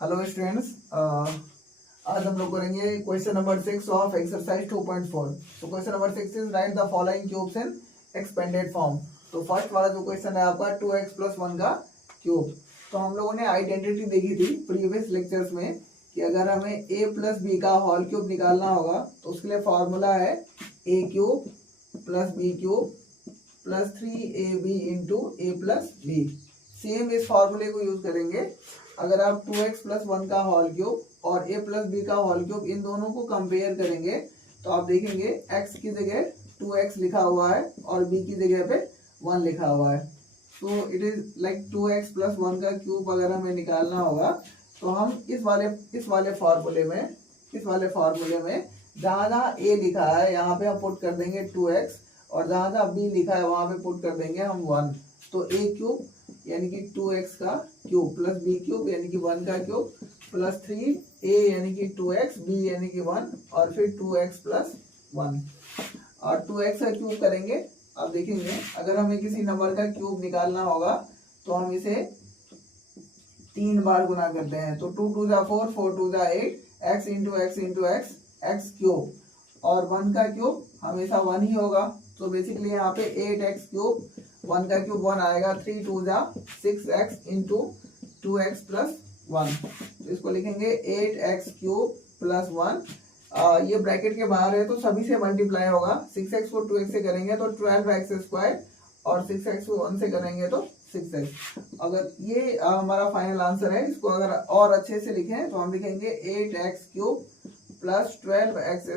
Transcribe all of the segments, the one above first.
Hello students, आज हम लोग करेंगे क्वेश्चन नंबर 6 ऑफ एक्सरसाइज 2.4। तो question number 6 is right the following cubes in expanded form. तो फर्स्ट वाला जो क्वेश्चन है आपका 2x + 1 का क्यूब। तो हम लोगों ने आइडेंटिटी देखी थी प्रीवियस लेक्चर्स में कि अगर हमें a + b का होल क्यूब निकालना होगा तो उसके लिए फॉर्मूला है a³ + b³ + 3ab × a + b। Same इस फॉर्मूले को यूज करेंगे अगर आप 2x + 1 का होल क्यूब और a + b का होल क्यूब इन दोनों को कंपेयर करेंगे तो आप देखेंगे x की जगह 2x लिखा हुआ है और b की जगह पे 1 लिखा हुआ है। तो इट इज लाइक 2x + 1 का क्यूब अगर हमें निकालना होगा तो हम इस वाले फॉर्मूले में जहां जहां a लिखा है यहाँ पे हम पुट कर देंगे 2x और जहां जहां b लिखा है वहां पे पुट कर देंगे हम 1। तो a³ यानी कि 2x का क्यूब प्लस b³ यानी कि 1 का क्यूब प्लस 3a यानी कि 2x, b यानी कि 1 और फिर 2x + 1 और 2x का क्यूब करेंगे। अब देखेंगे अगर हमें किसी नंबर का क्यूब निकालना होगा तो हम इसे 3 बार गुना करते हैं। तो 2 × 2 = 4, 4 × 2 = 8, x × x × x x³ और 1 का क्यूब हमेशा 1 ही होगा। तो बेसिकली यहाँ पे 8x³, 1 का क्यूब 1 आएगा, 3 × 2 = 6x × 2x + 1। तो इसको लिखेंगे 8x³ + 1। ये ब्रैकेट के बाहर है तो सभी से मल्टीप्लाई होगा। 6x को 2x से करेंगे तो 12x² और 6x को 1 से करेंगे तो 6x। अगर ये हमारा फाइनल आंसर है, इसको अगर और अच्छे से लिखें तो हम लिखेंगे 8x³ + 12x²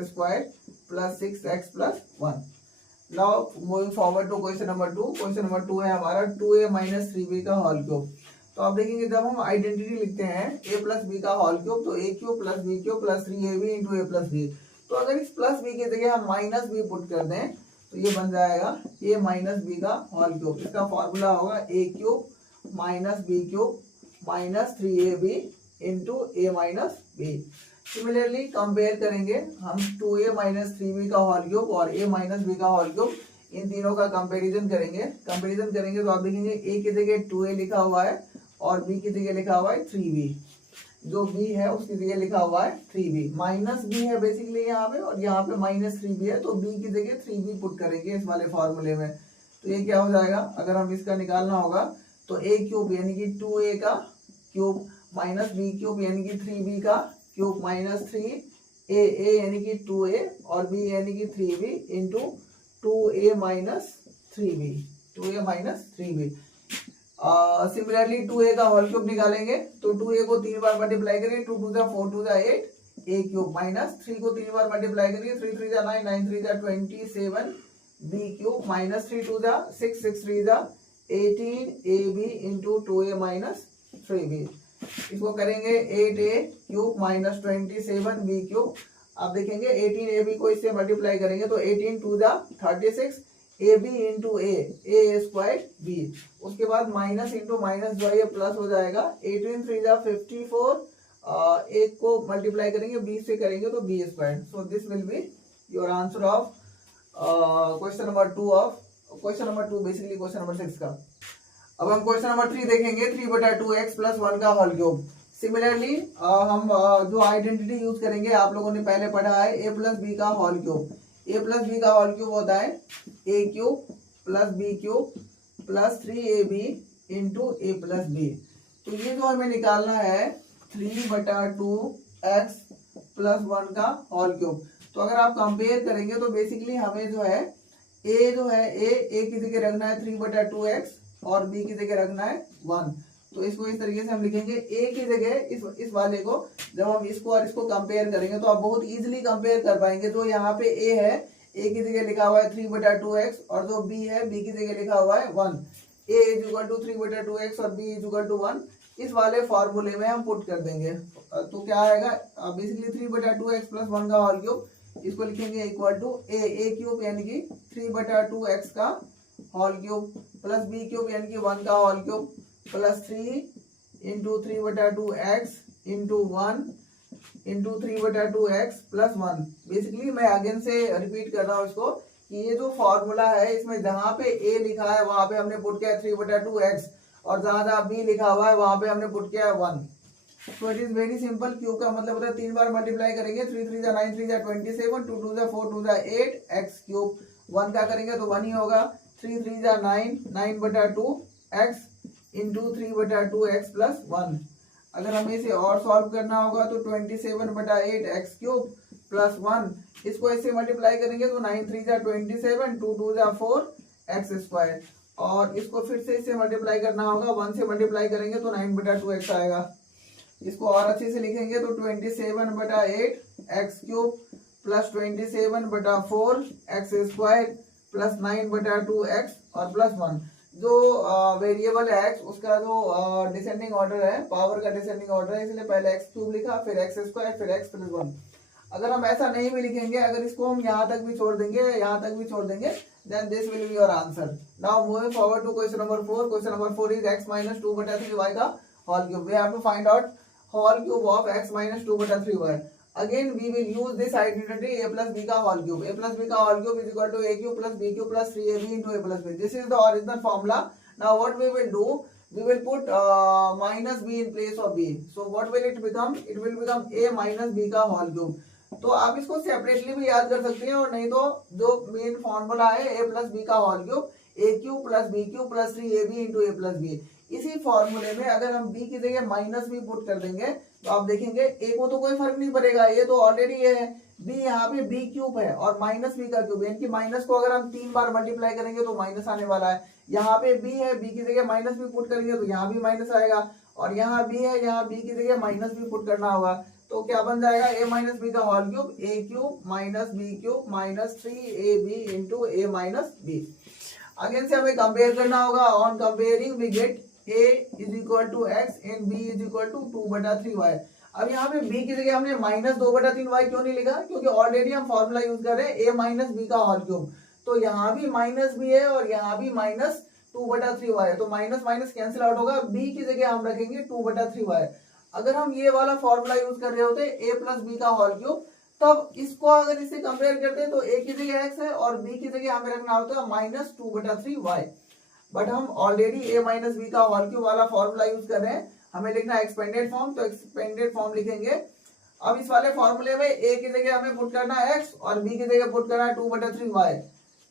+ 6x + 1। Now moving forward to question number 2। Question number 2 है हमारा 2a - 3b का होल क्यूब। तो आप देखेंगे जब हम आइडेंटिटी लिखते हैं a + b का होल क्यूब तो a³ + b³ + 3ab × a + b। तो अगर इस प्लस b की जगह हम -b पुट कर दें तो ये बन जाएगा a - b का होल क्यूब। इसका फॉर्मूला होगा a³ - b³ - 3ab × a - b। Similarly compare करेंगे हम 2a - 3b का होल क्यूब और a - b का होल क्यूब, इन तीनों का कंपैरिजन करेंगे तो आप देखेंगे a की जगह 2a लिखा हुआ है और b की जगह लिखा हुआ है 3b। जो b है उसकी जगह लिखा हुआ है 3b, -b है बेसिकली यहाँ पे और यहाँ पे -3b है तो b की जगह 3b पुट करेंगे इस वाले फॉर्मूले में। तो ये क्या हो जाएगा, अगर हम इसका निकालना होगा तो a³ यानी कि 2a का क्यूब -b³ यानी कि 3b का क्यूब -3a यानी कि 2a और b यानी कि 3b into 2a - 3b। Similarly 2a का होल क्यूब निकालेंगे तो 2a को 3 बार मल्टीप्लाई करेंगे, 2 × 2 = 4, 2 × 8 a³ -3 को 3 बार मल्टीप्लाई करेंगे, 3 × 3 = 9, 9 × 3 = 27 b³ -3 × 2 = 6, 6 × 3 = 18 ab × 2a - 3b। इसको करेंगे 8a³ - 27 b³। आप देखेंगे 18ab को इससे मल्टीप्लाई करेंगे तो 18 × 2 = 36 ab × a² b। उसके बाद माइनस इंटू माइनस जो है ये प्लस हो जाएगा, 18 × 3 = 54। एक को मल्टीप्लाई करेंगे 20 से करेंगे तो b²। So this will be your answer of question number 2 basically question number 6 का। अब हम क्वेश्चन नंबर 3 देखेंगे, 3/2x + 1 का होल क्यूब। सिमिलरली हम जो आइडेंटिटी यूज करेंगे आप लोगों ने पहले पढ़ा है a + b का होल क्यूब। a + b का होल क्यूब होता है a³ + b³ + 3ab × a + b। तो ये जो हमें निकालना है 3/2x + 1 का होल क्यूब। तो अगर आप कंपेयर करेंगे तो बेसिकली हमें जो है a की जगह रखना है 3/2x और b की जगह रखना है 1। तो इसको इस तरीके से हम लिखेंगे a की जगह इस वाले को जब हम इसको और इसको कंपेयर करेंगे तो आप बहुत इजीली कंपेयर कर पाएंगे। जो यहाँ पे a है, a की जगह लिखा हुआ है 3/2x और जो b है, b की जगह लिखा हुआ है 1। a = 3/2x और b = 1। इस वाले फॉर्मूले में हम पुट कर देंगे तो क्या आएगा, बेसिकली 3/2x + 1 का होल क्यूब। इसको लिखेंगे = a³ यानी कि 3/2x का होल क्यूब प्लस b³ यानी कि 1 का whole cube plus 3 × 3/2x × 1 × 3/2x + 1। Basically मैं अगेन से रिपीट कर रहा हूँ इसको कि ये जो फॉर्मूला है इसमें जहां पे a लिखा है वहां पे हमने पुट किया 3/2x और जहां जहां b लिखा हुआ है वहां पे हमने पुट किया है 1। तो it is very simple, cube का मतलब होता है 3 बार मल्टीप्लाई करेंगे, 3 3 जा 9, 3 जा 27, 2 2 जा 4, 2 जा 8 एक्स क्यूब। 1 का करेंगे तो 1 ही होगा, 3 3 जा 9, 9/2 एक्स इंटू 3/2 एक्स प्लस 1। अगर हमें इसे और सॉल्व करना होगा तो 27/8 एक्स क्यूब प्लस 1, इसको इससे मल्टीप्लाई करेंगे तो 9 3 जा 27, 2 2 जा 4 एक्स स्क्वायर, और इसको फिर से इससे मल्टीप्लाई करना होगा, 1 से मल्टीप्लाई करेंगे तो 9/2 एक्स आएगा। इसको और अच्छे से लिखेंगे तो 27/8 x cube plus 27/4 x square plus 9/2 x और प्लस 1। जो वेरिएबल है एक्स, उसका जो डिसेंडिंग ऑर्डर है, पावर का डिसेंडिंग ऑर्डर है, इसलिए पहले एक्स क्यूब लिखा, फिर एक्स स्क्वायर, फिर एक्स प्लस 1। अगर हम ऐसा नहीं भी लिखेंगे, अगर इसको हम यहाँ तक भी छोड़ देंगे, यहाँ तक भी छोड़ देंगे, then this will be your answer. Now moving forward to question number 4. Question number 4 is x minus 2/3y का whole cube. We have to find out whole cube of x minus 2/3y. Again we will use this identity a plus b का whole cube. A plus b का whole cube is equal to a cube plus b cube plus 3ab into a plus b. This is the original formula. Now what we will do? We will put minus b in place of b. So what will it become? It will become a minus b का whole cube. तो आप इसको separately भी याद कर सकते हैं, और नहीं तो जो मेन फॉर्मूला है ए प्लस बी का whole cube, a cube plus B cube plus 3ab into A plus b. इसी फॉर्मूले में अगर हम बी की जगह माइनस बी पुट कर देंगे तो आप देखेंगे ए को तो कोई फर्क नहीं पड़ेगा, ये तो ऑलरेडी ये है, बी यहाँ पे बी क्यूब है और माइनस बी का क्यूब है, इनकी माइनस को अगर हम 3 बार मल्टीप्लाई करेंगे तो माइनस आने वाला है। यहाँ पे बी है, बी की जगह माइनस बी पुट करेंगे तो यहाँ भी माइनस आएगा, और यहाँ बी है, यहाँ बी की जगह माइनस बी पुट करना होगा, तो क्या बन जाएगा ए माइनस बी का whole cube, a cube minus B cube minus 3ab into a minus b. Again से हमें कंपेयर करना होगा, on comparing we get a is equal to x and b is equal to 2/3y। अब यहाँ पे b की जगह हमने माइनस 2/3y क्यों नहीं लिखा? क्योंकि ऑलरेडी हम फॉर्मूला यूज कर रहे हैं a माइनस बी का होल क्यूब, तो यहाँ भी माइनस बी है और यहाँ भी माइनस 2/3y है, तो माइनस माइनस कैंसिल आउट होगा, b की जगह हम रखेंगे 2/3y। अगर हम ये वाला फॉर्मूला यूज कर रहे होते a प्लस बी का होल क्यूब, तब इसको अगर इससे कंपेयर करते तो a की जगह x है और b की जगह हमें रखना होता है माइनस 2/3y। बट हम ऑलरेडी a माइनस बी का होल क्यूब वाला फॉर्मूला यूज कर रहे हैं, हमें लिखना है एक्सपेंडेड फॉर्म, तो एक्सपेंडेड फॉर्म लिखेंगे। अब इस वाले फॉर्मूले में a की जगह हमें पुट करना है x और b की जगह पुट करना है 2/3y,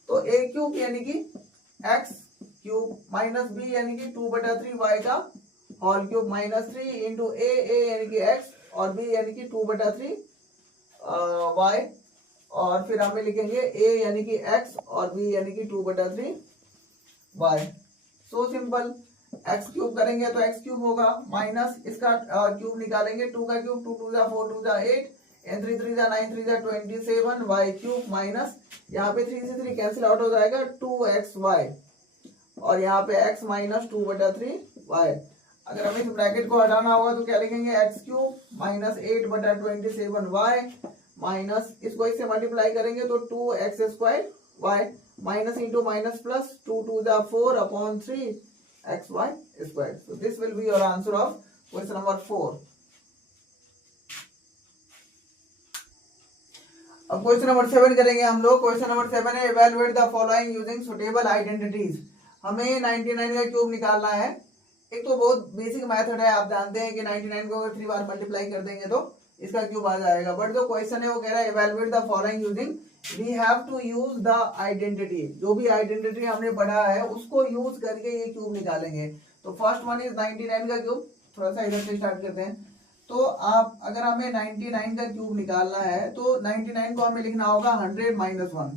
तो a क्यूब यानी कि x क्यूब माइनस b यानी कि 2/3y का होल क्यूब माइनस 3 इंटू ए यानी कि x और b यानी कि 2/3y, और फिर हमें लिखेंगे a यानी कि x और b यानी कि 2/3y। So simple, x cube करेंगे तो x क्यूब होगा, माइनस इसका क्यूब निकालेंगे, 2 का क्यूब 2 2 जा 4 2 जा 8 एंड 3 3 जा 9 3 जा 27 y क्यूब माइनस यहाँ पे 3 से 3 कैंसिल आउट हो जाएगा 2xy, और यहाँ पे x माइनस 2/3y। अगर हमें इस ब्रैकेट को हटाना होगा तो क्या लिखेंगे, x cube minus 8/27y minus इसको इससे मल्टीप्लाई करेंगे तो 2x square y minus into minus plus 2 2 जा 4 upon 3xy square. So this will be your answer of question number 4। अब क्वेश्चन नंबर 7 करेंगे हम लोग। क्वेश्चन नंबर 7 है evaluate the following using suitable identities. हमें 99 का क्यूब निकालना है। एक तो बहुत बेसिक मेथड है, आप जानते हैं कि 99 को अगर 3 बार मल्टीप्लाई कर देंगे तो इसका क्यूब आ जाएगा, बट जो क्वेश्चन है वो कह रहा है evaluate the following using, we have to use the identity. जो भी आइडेंटिटी हमने पढ़ा है उसको यूज करके ये क्यूब निकालेंगे। तो फर्स्ट वन इज 99 का क्यूब। थोड़ा सा इधर से स्टार्ट करते हैं। तो आप अगर हमें 99 का क्यूब निकालना है तो 99 को हमें लिखना होगा 100 माइनस 1।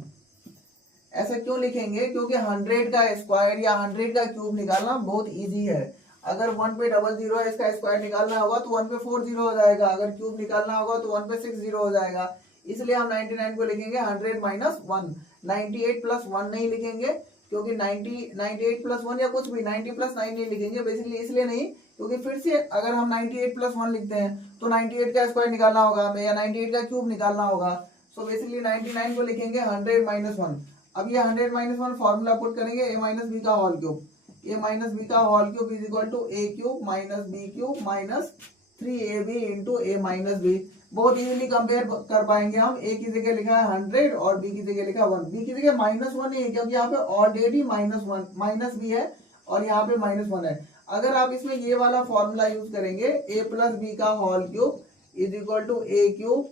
ऐसा क्यों लिखेंगे? क्योंकि 100 का स्क्वायर या 100 का क्यूब निकालना बहुत इजी है। अगर 1 पे 00 है, इसका स्क्वायर निकालना होगा तो 1 पे 40 हो जाएगा, अगर क्यूब निकालना होगा तो 1 पे 60 हो जाएगा। इसलिए हम 99 को लिखेंगे 100 माइनस 1। 98 प्लस 1 नहीं लिखेंगे क्योंकि 98 प्लस 1 या कुछ भी 90 प्लस 9 नहीं लिखेंगे। बेसिकली इसलिए नहीं क्योंकि फिर से अगर हम 98 प्लस 1 लिखते हैं तो 98 का स्क्वायर निकालना होगा हमें या 98 का क्यूब निकालना होगा। सो बेसिकली 99 को लिखेंगे 100 माइनस 1। अब ये 100 माइनस 1 फॉर्मूला पुट करेंगे a माइनस बी का whole cube. a minus B का whole cube is equal to a cube minus b cube minus 3ab into a minus b। बहुत इजीली कंपेयर कर पाएंगे हम। a की जगह लिखा है 100 और b की जगह लिखा है 1। b की जगह माइनस 1 है क्योंकि यहाँ पे ऑलरेडी माइनस b है और यहाँ पे माइनस 1 है। अगर आप इसमें ये वाला फॉर्मूला यूज करेंगे a प्लस बी का whole cube is equal to A cube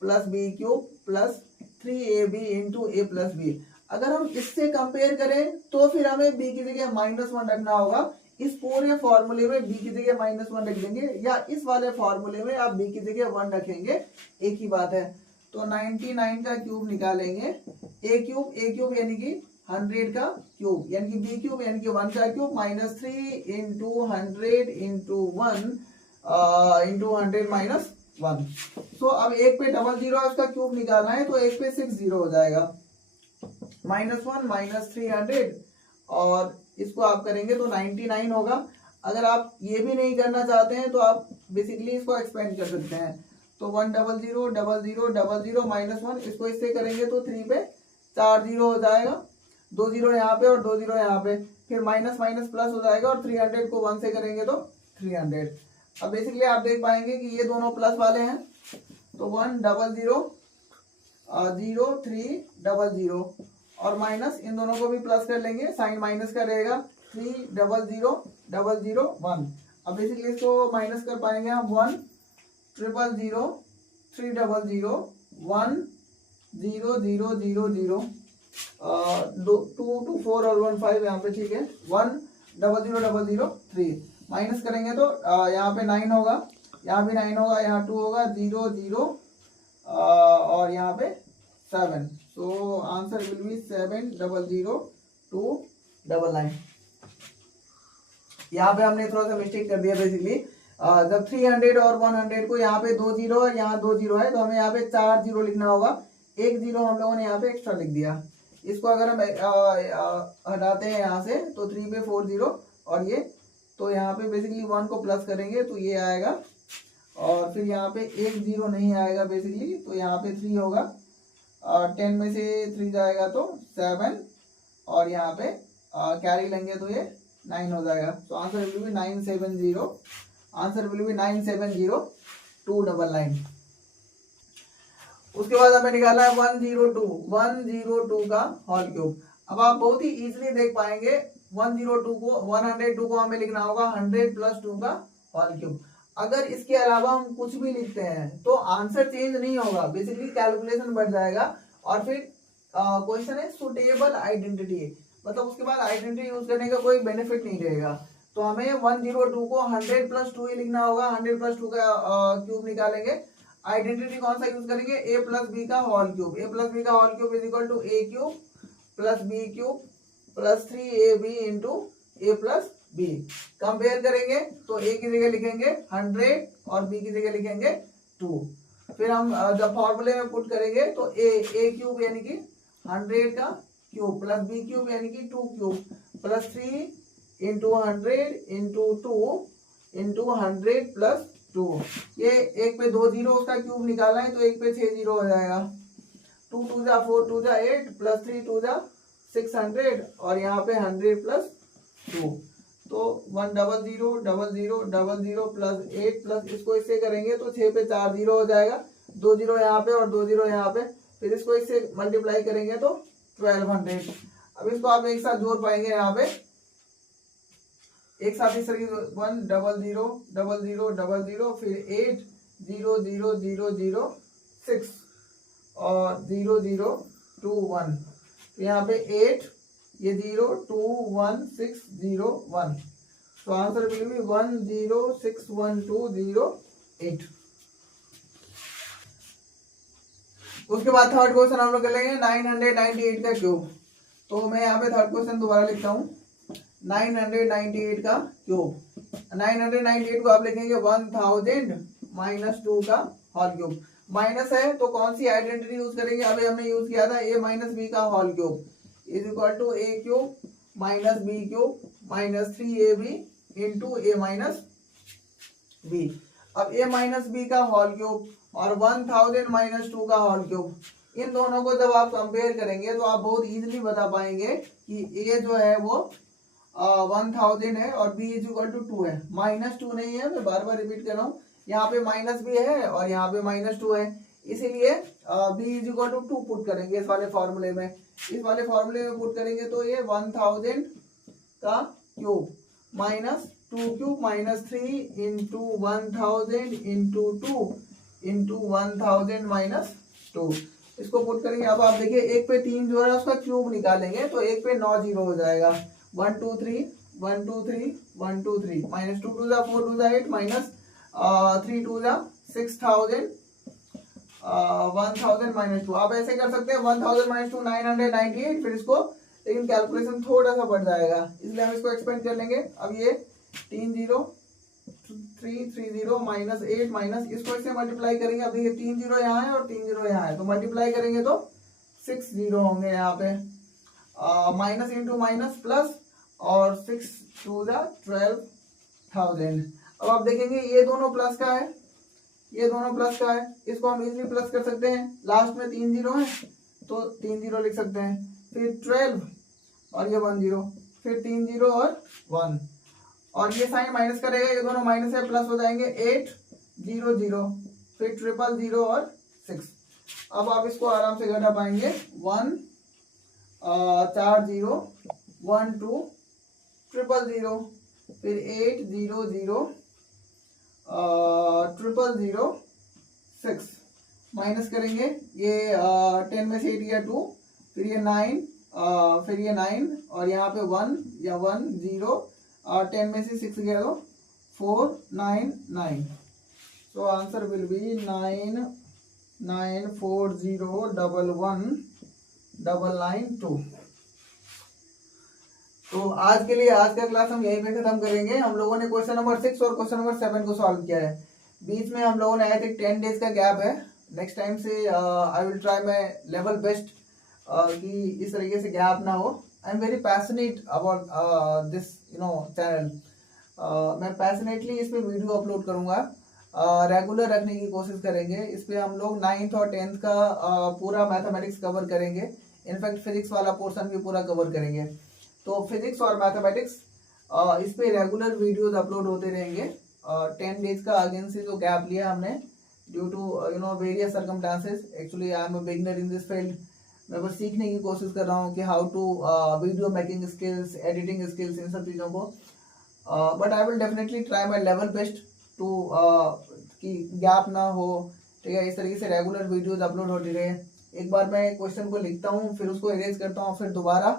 plus B cube plus 3ab into A plus B, अगर हम इससे कंपेयर करें तो फिर हमें b की जगह -1 रखना होगा। इस पूरे फॉर्मूले में b की जगह -1 रख देंगे, या इस वाले फॉर्मूले में आप b की जगह 1 रखेंगे, एक ही बात है। तो 99 का क्यूब निकालेंगे, a क्यूब यानी कि 100 का क्यूब यानी कि b क्यूब यानी कि 1 का क्यूब -3 इंटू 100 इंटू 1 इंटू 100 -1। तो अब एक पे 00 उसका क्यूब निकालना है, तो एक पे 60 हो जाएगा, -1 -300 और इसको आप करेंगे तो 99 होगा। अगर आप ये भी नहीं करना चाहते हैं तो आप बेसिकली इसको एक्सपेंड कर सकते हैं। तो 100 00 00 -1, इसको इससे करेंगे तो 3 पे 4 0 हो जाएगा, 2 0 यहाँ पे और 2 0 यहाँ पे, फिर माइनस माइनस प्लस हो जाएगा और 300 को 1 से करेंगे तो 300। अब बेसिकली आप देख पाएंगे कि ये दोनों प्लस वाले हैं, तो 1 0 0 0 3 0 0 और माइनस, इन दोनों को भी प्लस कर लेंगे, साइन माइनस का रहेगा, 3 0 0 0 0 1। अब बेसिकली इसको माइनस कर पाएंगे हम, 1 0 0 3 0 0 1 0 0 0 0 2 2 4 और 1 5 यहाँ पे, ठीक है। 1 0 0 0 0 3 माइनस करेंगे तो यहाँ पे 9 होगा, यहाँ भी 9 होगा, यहाँ 2 होगा, 0 0 और यहाँ पे 7। So answer will be 7 0 0 2 9। यहाँ पे हमने थोड़ा सा मिस्टेक कर दिया बेसिकली, जब 300 और 100 को यहाँ पे 2 0 और यहाँ 2 0 है, तो हमें यहाँ पे 4 0 लिखना होगा, 1 0 हम लोगों ने यहाँ पे एक्स्ट्रा लिख दिया। इसको अगर हम हटाते हैं यहाँ से तो 3 पे 4 0 और ये, तो यहाँ पे बेसिकली 1 को प्लस करेंगे तो ये आएगा, और फिर यहाँ पे 1 0 नहीं आएगा बेसिकली, तो यहाँ पे 3 होगा, 10 में से 3 जाएगा तो 7 और यहाँ पे कैरी लेंगे तो ये 9 हो जाएगा। तो answer will be 970, answer will be 970 2 9। उसके बाद हमें निकालना है 102 का होल क्यूब। अब आप बहुत ही इजीली देख पाएंगे, 102 को हमें लिखना होगा 100 प्लस 2 का होल क्यूब। अगर इसके अलावा हम कुछ भी लिखते हैं तो आंसर चेंज नहीं होगा, बेसिकली कैलकुलेशन बढ़ जाएगा, और फिर क्वेश्चन है सुटेबल आइडेंटिटी, मतलब उसके बाद आइडेंटिटी यूज करने का कोई बेनिफिट नहीं रहेगा। तो हमें 102 को 100 प्लस 2 ही लिखना होगा, 100 प्लस 2 का क्यूब निकालेंगे। आइडेंटिटी कौन सा यूज करेंगे, a प्लस बी का whole cube, a plus B का whole cube is equal to a cube plus b cube plus 3ab into a plus b। Compare करेंगे तो a की जगह लिखेंगे 100 और b की जगह लिखेंगे 2। फिर हम जब फॉर्मूले में पुट करेंगे तो a क्यूब यानी कि 100 का क्यूब प्लस b क्यूब यानी कि 2 cube plus 3 into 100 into 2 into 100 plus 2। ये एक पे 2 0 उसका क्यूब निकाला है तो एक पे 6 0 हो जाएगा, 2 2 जा 4 2 जा 8 प्लस 3 2 जा 600 और यहाँ पे 100 प्लस 2। तो 1 0 0 0 0 0 प्लस 8 प्लस इसको इससे करेंगे तो 6 पे 4 0 हो जाएगा, 2 0 यहाँ पे और 2 0 यहाँ पे, फिर इसको इससे मल्टीप्लाई करेंगे तो 1200। अब इसको आप एक साथ जोड़ पाएंगे, यहाँ पे एक साथ इस तरीके 1 0 0 0 0 0 फिर 8 0 0 0 0 6 और 0 0 2 1, तो यहाँ पे 8 ये 0 2 1 6 0 1, तो आंसर विल बी 1 0 6 1 2 0 8। उसके बाद थर्ड क्वेश्चन हम लोग कर लेंगे 998 का क्यूब। तो मैं यहाँ पे थर्ड क्वेश्चन दोबारा लिखता हूँ, 998 का क्यूब। 998 को आप लिखेंगे 1000 माइनस 2 का होल क्यूब। माइनस है तो कौन सी आइडेंटिटी यूज करेंगे, अभी हमने यूज किया था a माइनस बी का whole cube is equal to a cube minus B cube minus 3ab into a minus B. अब a माइनस बी का होल क्यूब और 1000 माइनस 2 का होल क्यूब, इन दोनों को जब आप कंपेयर करेंगे तो आप बहुत इजीली बता पाएंगे कि a जो है वो 1000 है और b इज इक्वल टू 2 है, माइनस 2 नहीं है, मैं बार बार रिपीट कर रहा हूँ, यहाँ पे माइनस भी है और यहाँ पे माइनस 2 है, इसीलिए b is equal to 2 put करेंगे इस वाले फॉर्मूले में। इस वाले फॉर्मूले में पुट करेंगे तो ये 1000 का cube minus 2 cube minus 3 into 1000 into 2 into 1000 minus 2। इसको पुट करेंगे। अब आप देखिए एक पे 3 जो है उसका क्यूब निकालेंगे तो एक पे 9 जीरो हो जाएगा। 1 2 3 1 2 3 1 2 3 माइनस 2 2 जा 4 2 जा 8 माइनस 3 2 जा 6000 1000 माइनस 2। आप ऐसे कर सकते हैं 1000 माइनस 2 998। फिर इसको लेकिन कैलकुलेशन थोड़ा सा बढ़ जाएगा इसलिए हम इसको एक्सपेंड कर लेंगे। अब ये 3 0 3 3 0 माइनस 8 माइनस इसको इससे मल्टीप्लाई करेंगे। अब देखिए 3 0 यहाँ है और 3 0 यहाँ है तो मल्टीप्लाई करेंगे तो 6 0 होंगे यहाँ पे। माइनस इंटू माइनस प्लस और 6 2 जा 12,000। अब आप देखेंगे ये दोनों प्लस का है ये दोनों प्लस का है इसको हम इजीली प्लस कर सकते हैं। लास्ट में 3 0 है तो 3 0 लिख सकते हैं। फिर 12 और ये 1 0 फिर 3 0 और 1 और ये साइन माइनस करेगा ये दोनों माइनस है प्लस हो जाएंगे 8 0 0 फिर 0 0 और 6। अब आप इसको आराम से घटा पाएंगे 1 4 0 1 2 0 0 फिर 8 0 0 0 0 6 माइनस करेंगे ये 10 में से 8 गया 2 फिर ये 9 फिर ये 9 और यहाँ पे 1 या 1 0 और 10 में से 6 गया तो 4 9 9। So answer will be 9 9 4 0 1 1 9 9 2। तो आज के लिए आज का क्लास हम यहीं पे खत्म करेंगे। हम लोगों ने क्वेश्चन नंबर 6 और क्वेश्चन नंबर 7 को सॉल्व किया है। बीच में हम लोगों ने आई थिंक 10 डेज का गैप है। नेक्स्ट टाइम से I will try my level best कि इस तरीके से गैप ना हो। I am very passionate about this channel. मैं पैशनेटली इस पे वीडियो अपलोड करूंगा। रेगुलर रखने की कोशिश करेंगे। इस पे हम लोग 9th और 10th का पूरा मैथमेटिक्स कवर करेंगे। इनफैक्ट फिजिक्स वाला पोर्शन भी पूरा कवर करेंगे। तो फिजिक्स और मैथमेटिक्स इस पे रेगुलर वीडियोस अपलोड होते रहेंगे। 10 डेज का अगेन से जो गैप लिया हमने due to various circumstances. Actually I am a beginner in this field. मैं बस सीखने की कोशिश कर रहा हूँ कि how to video making skills editing skills इन सब चीज़ों को। But I will definitely try my level best to कि गैप ना हो। ठीक है इस तरीके से रेगुलर वीडियोज अपलोड होती रहे। एक बार मैं क्वेश्चन को लिखता हूँ फिर उसको इरेज करता हूँ फिर दोबारा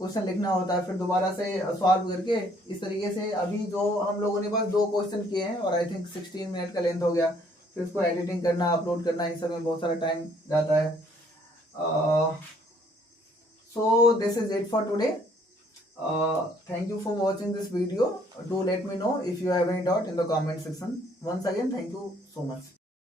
क्वेश्चन लिखना होता है फिर दोबारा से सॉल्व करके इस तरीके से। अभी जो हम लोगों ने बस 2 क्वेश्चन किए हैं और आई थिंक 16 मिनट का लेंथ हो गया। फिर उसको एडिटिंग करना अपलोड करना इस सब में बहुत सारा टाइम जाता है। So this is it for today. Thank you for watching this video. Do let me know if you have any doubt in the comment section. Once again, thank you so much.